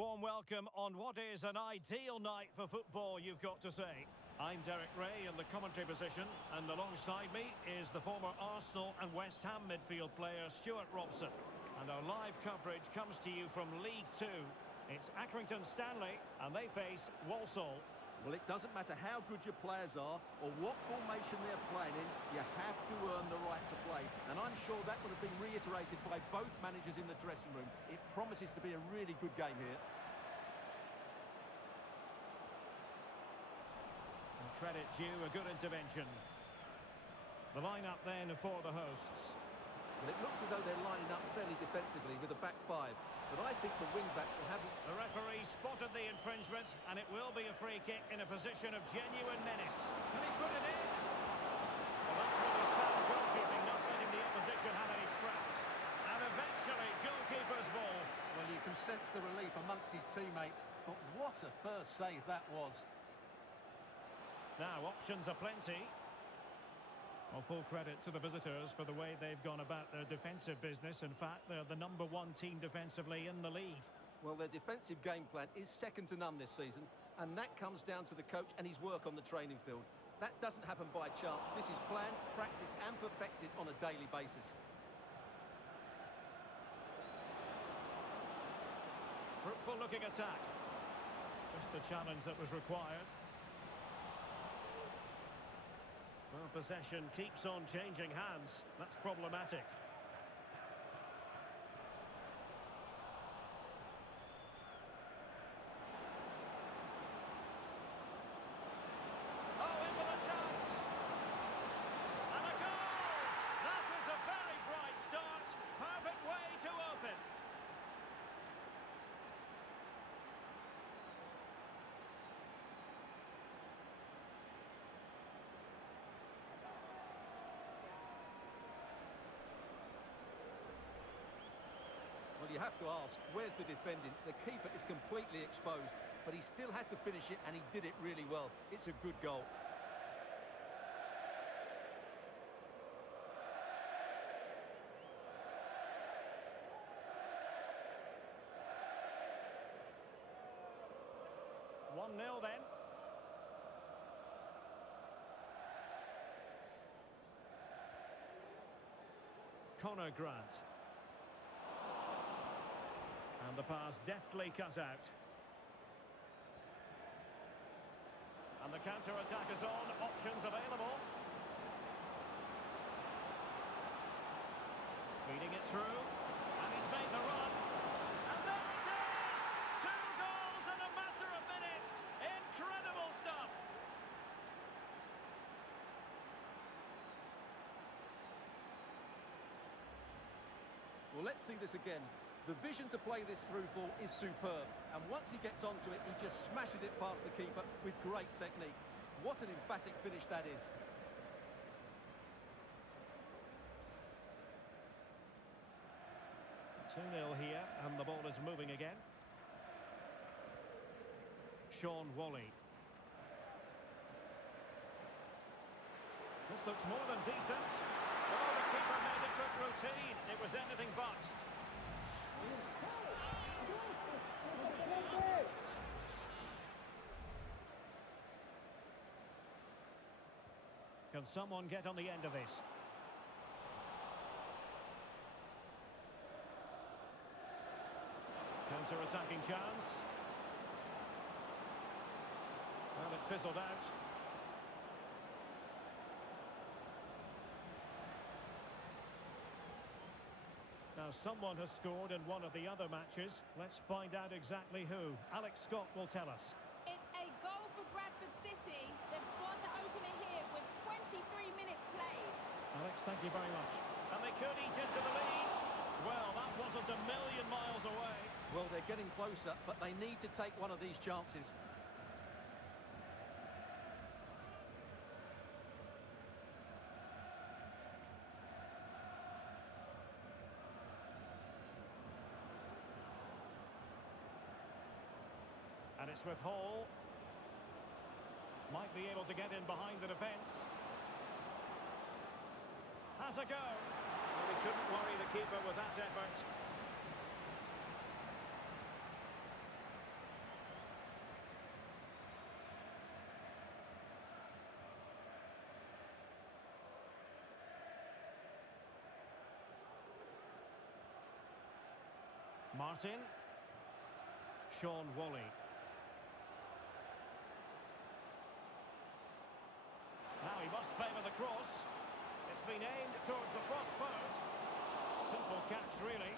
warm welcome on what is an ideal night for football, you've got to say. I'm Derek Ray in the commentary position, and alongside me is the former Arsenal and West Ham midfield player Stuart Robson. And our live coverage comes to you from League Two. It's Accrington Stanley, and they face Walsall. Well, it doesn't matter how good your players are or what formation they're playing in, you have to earn the right to play. And I'm sure that would have been reiterated by both managers in the dressing room. It promises to be a really good game here. And credit due, a good intervention. The line-up then for the hosts. Well, it looks as though they're lining up fairly defensively with a back five. But I think the wing-backs will have... The referee spotted the infringement, and it will be a free kick in a position of genuine menace. Can he put it in? Well, that's really sound goalkeeping, not letting the opposition have any scraps. And eventually, goalkeeper's ball. Well, you can sense the relief amongst his teammates. But what a first save that was. Now, options are plenty. Well, full credit to the visitors for the way they've gone about their defensive business. In fact, they're the #1 team defensively in the league. Well, their defensive game plan is second to none this season, and that comes down to the coach and his work on the training field. That doesn't happen by chance. This is planned, practiced and perfected on a daily basis. Fruitful looking attack. Just the challenge that was required. Well, possession keeps on changing hands. That's problematic. Oh, in with a chance! And a goal! That is a very bright start. Perfect way to open. Well, you have to ask, where's the defending? The keeper is completely exposed, but he still had to finish it, and he did it really well. It's a good goal. One 0 then. Connor Grant. And the pass deftly cut out. And the counter-attack is on. Options available. Feeding it through. And he's made the run. And there it is! 2 goals in a matter of minutes. Incredible stuff. Well, let's see this again. The vision to play this through ball is superb, and once he gets onto it, he just smashes it past the keeper with great technique. What an emphatic finish that is. Two 0 here, and the ball is moving again. Sean Wally. This looks more than decent. Oh, the keeper made a good routine. It was anything but. Can someone get on the end of this? Counter-attacking chance. Well, it fizzled out. Now, someone has scored in one of the other matches. Let's find out exactly who. Alex Scott will tell us. It's a goal for Bradford City. They've scored the opener here with 23 minutes played. Alex, thank you very much. And they could eat into the lead. Well, that wasn't a million miles away. Well, they're getting closer, but they need to take one of these chances. And it's with Hall. Might be able to get in behind the defence. Has a go. Well, he couldn't worry the keeper with that effort. Martin. Sean Wally. Now he must favour the cross. It's been aimed towards the front post. Simple catch, really.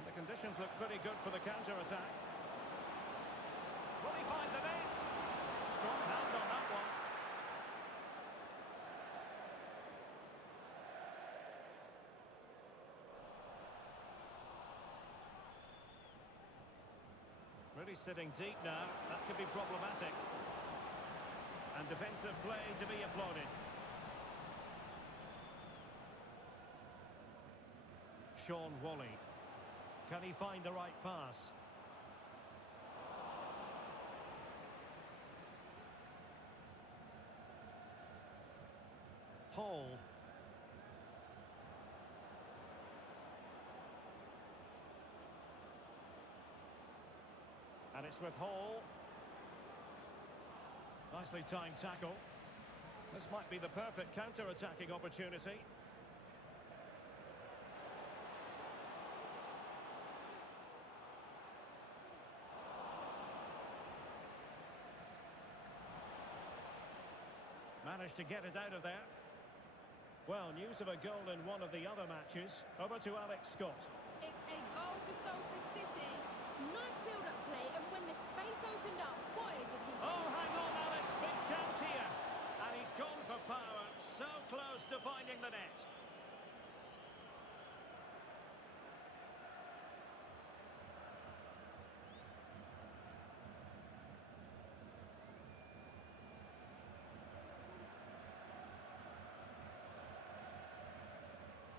And the conditions look pretty good for the counter-attack. Will he find the net? Strong hand on that one. Really sitting deep now. That could be problematic. And defensive play to be applauded. Sean Wally. Can he find the right pass? Hall. And it's with Hall. Nicely timed tackle. This might be the perfect counter-attacking opportunity. Managed to get it out of there. Well, news of a goal in one of the other matches. Over to Alex Scott. It's a goal for Salford City. Nice build-up play, and when the space opened up, boy, did he... Oh, hang on, Alex. Big chance here. And he's gone for power. So close to finding the net.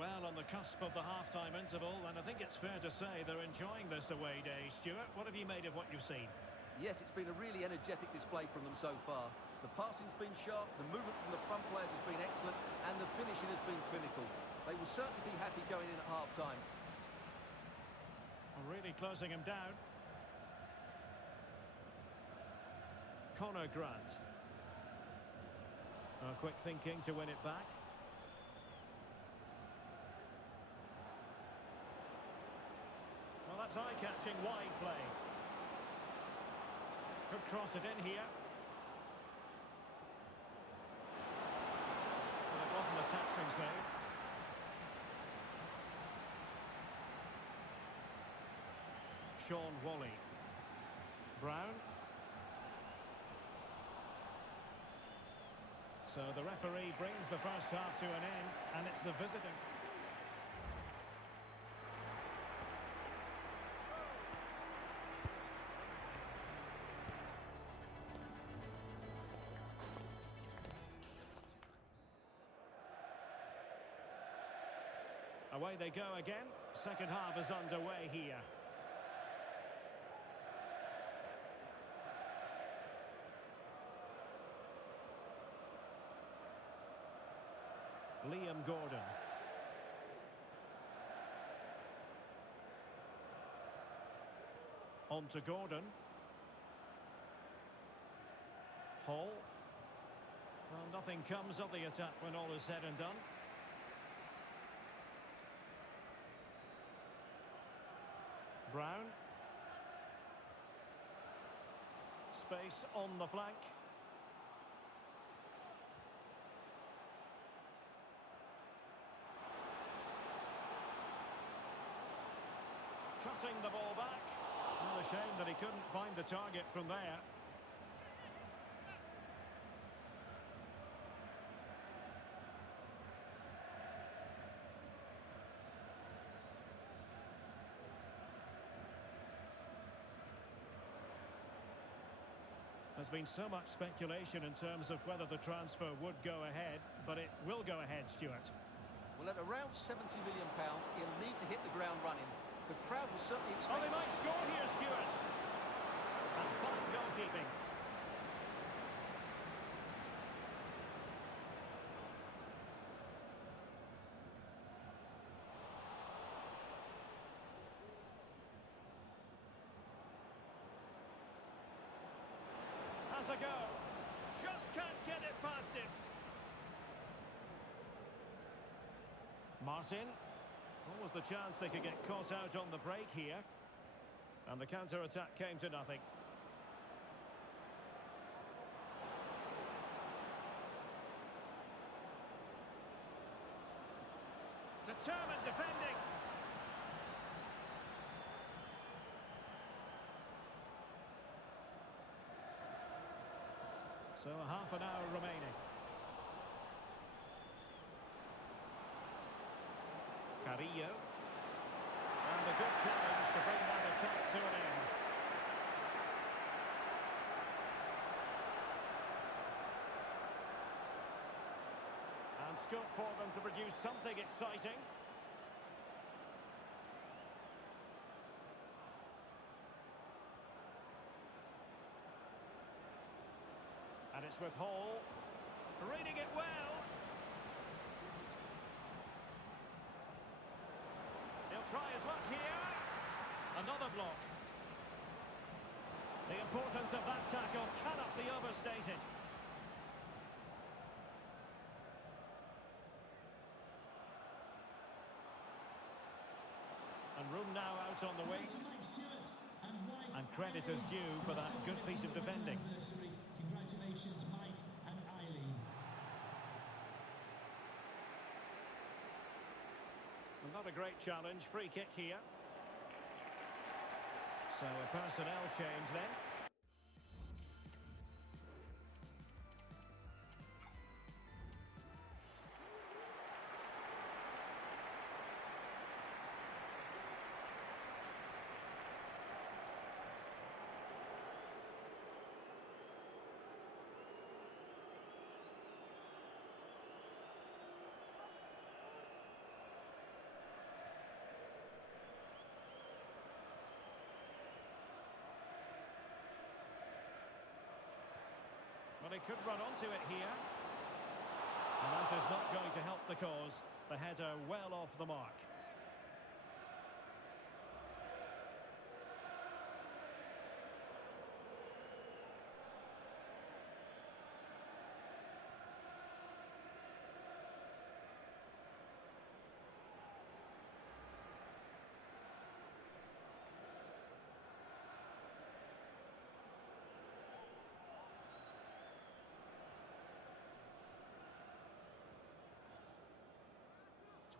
Well, on the cusp of the half-time interval, and I think it's fair to say they're enjoying this away day. Stuart, what have you made of what you've seen? Yes, it's been a really energetic display from them so far. The passing's been sharp, the movement from the front players has been excellent, and the finishing has been clinical. They will certainly be happy going in at half-time. Really closing him down. Connor Grant. Quick thinking to win it back. Well, that's eye-catching wide play. Could cross it in here. Well, it wasn't a taxing save. Sean Wally. Brown. So the referee brings the first half to an end, and it's the visitor. Away they go again. Second half is underway here. Liam Gordon. On to Gordon. Hall. Well, nothing comes of the attack when all is said and done. Brown. Space on the flank. Cutting the ball back. Well, a shame that he couldn't find the target from there. There's been so much speculation in terms of whether the transfer would go ahead, but it will go ahead, Stuart. Well, at around £70 million, he'll need to hit the ground running. The crowd will certainly expect... Oh, they might score here, Stuart. And fine goalkeeping. Has a go. Just can't get it past him. Martin. What was the chance they could get caught out on the break here? And the counter-attack came to nothing. Determined defending. So half an hour remaining. Carrillo. And a good challenge to bring that attack to an end. And scope for them to produce something exciting. And it's with Hall. Reading it well. He'll try his luck here. Another block. The importance of that tackle cannot be overstated. And room now out on the wing. And credit is due for that good piece of defending. Congratulations, Mike and Eileen. Not a great challenge. Free kick here. So a personnel change then. Well, he could run onto it here. And that is not going to help the cause. The header well off the mark.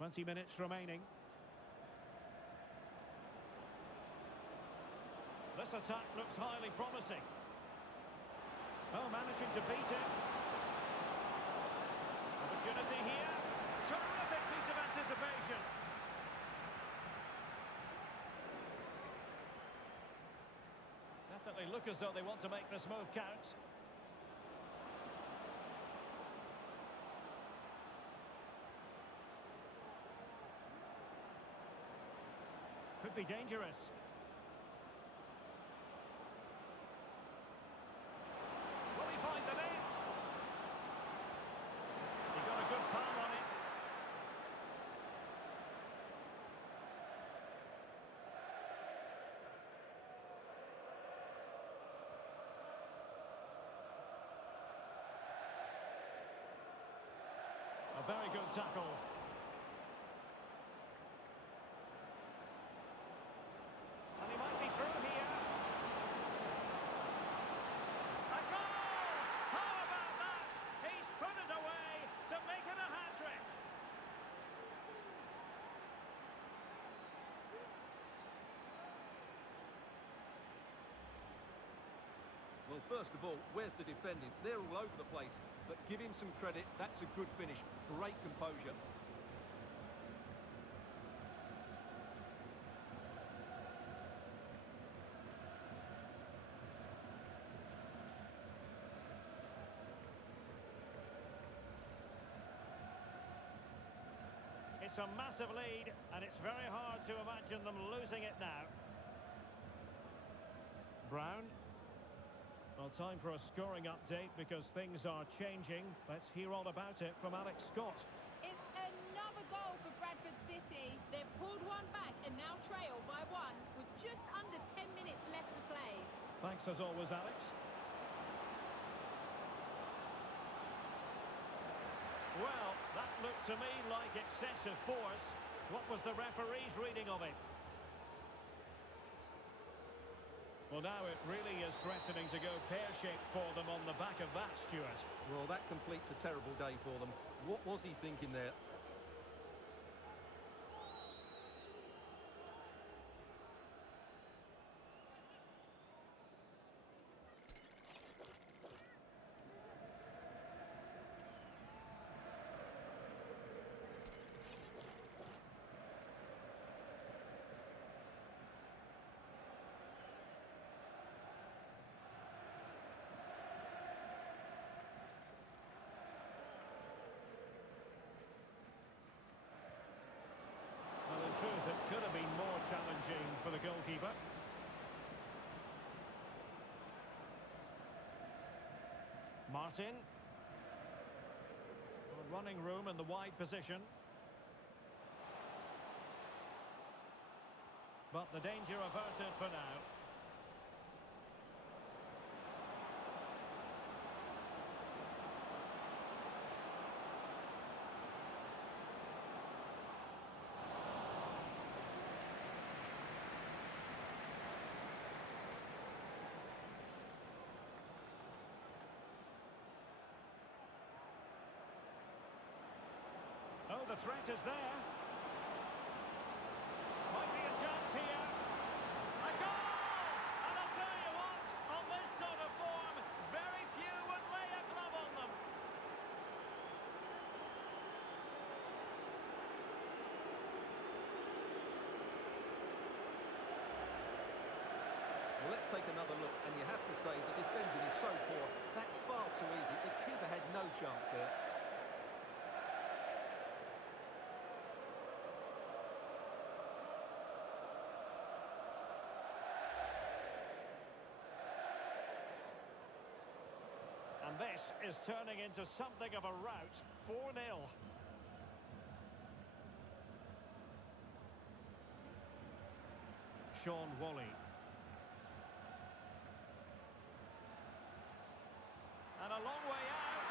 Twenty minutes remaining. This attack looks highly promising. Oh, managing to beat it. Opportunity here. Terrific piece of anticipation. Definitely look as though they want to make this move count. Could be dangerous. Will he find the net? He got a good palm on it. A very good tackle. Well, first of all, where's the defending? They're all over the place, but give him some credit. That's a good finish. Great composure. It's a massive lead, and it's very hard to imagine them losing it now. Brown. Well, time for a scoring update because things are changing. Let's hear all about it from Alex Scott. It's another goal for Bradford City. They've pulled one back and now trail by one with just under 10 minutes left to play. Thanks as always, Alex. Well, that looked to me like excessive force. What was the referee's reading of it? Well, now it really is threatening to go pear-shaped for them on the back of that, Stuart. Well, that completes a terrible day for them. What was he thinking there? Well, in truth, it could have been more challenging for the goalkeeper. Martin. Well, running room in the wide position. But the danger averted for now. Oh, the threat is there. Might be a chance here. A goal! And I'll tell you what, on this sort of form, very few would lay a glove on them. Well, let's take another look, and you have to say the defending is so poor. That's far too easy. The keeper had no chance there. And this is turning into something of a rout. 4-0. Sean Wally. And a long way out.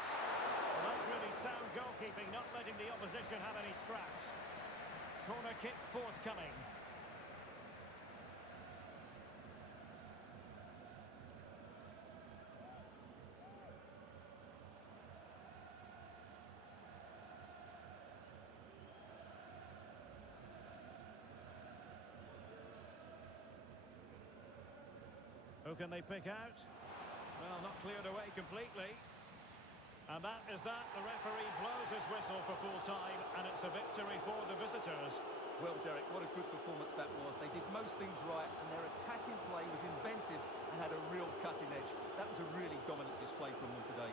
Well, that's really sound goalkeeping, not letting the opposition have any scraps. Corner kick forthcoming. Who can they pick out? Well, not cleared away completely. And that is that. The referee blows his whistle for full time, and it's a victory for the visitors. Well, Derek, what a good performance that was. They did most things right, and their attacking play was inventive and had a real cutting edge. That was a really dominant display from them today.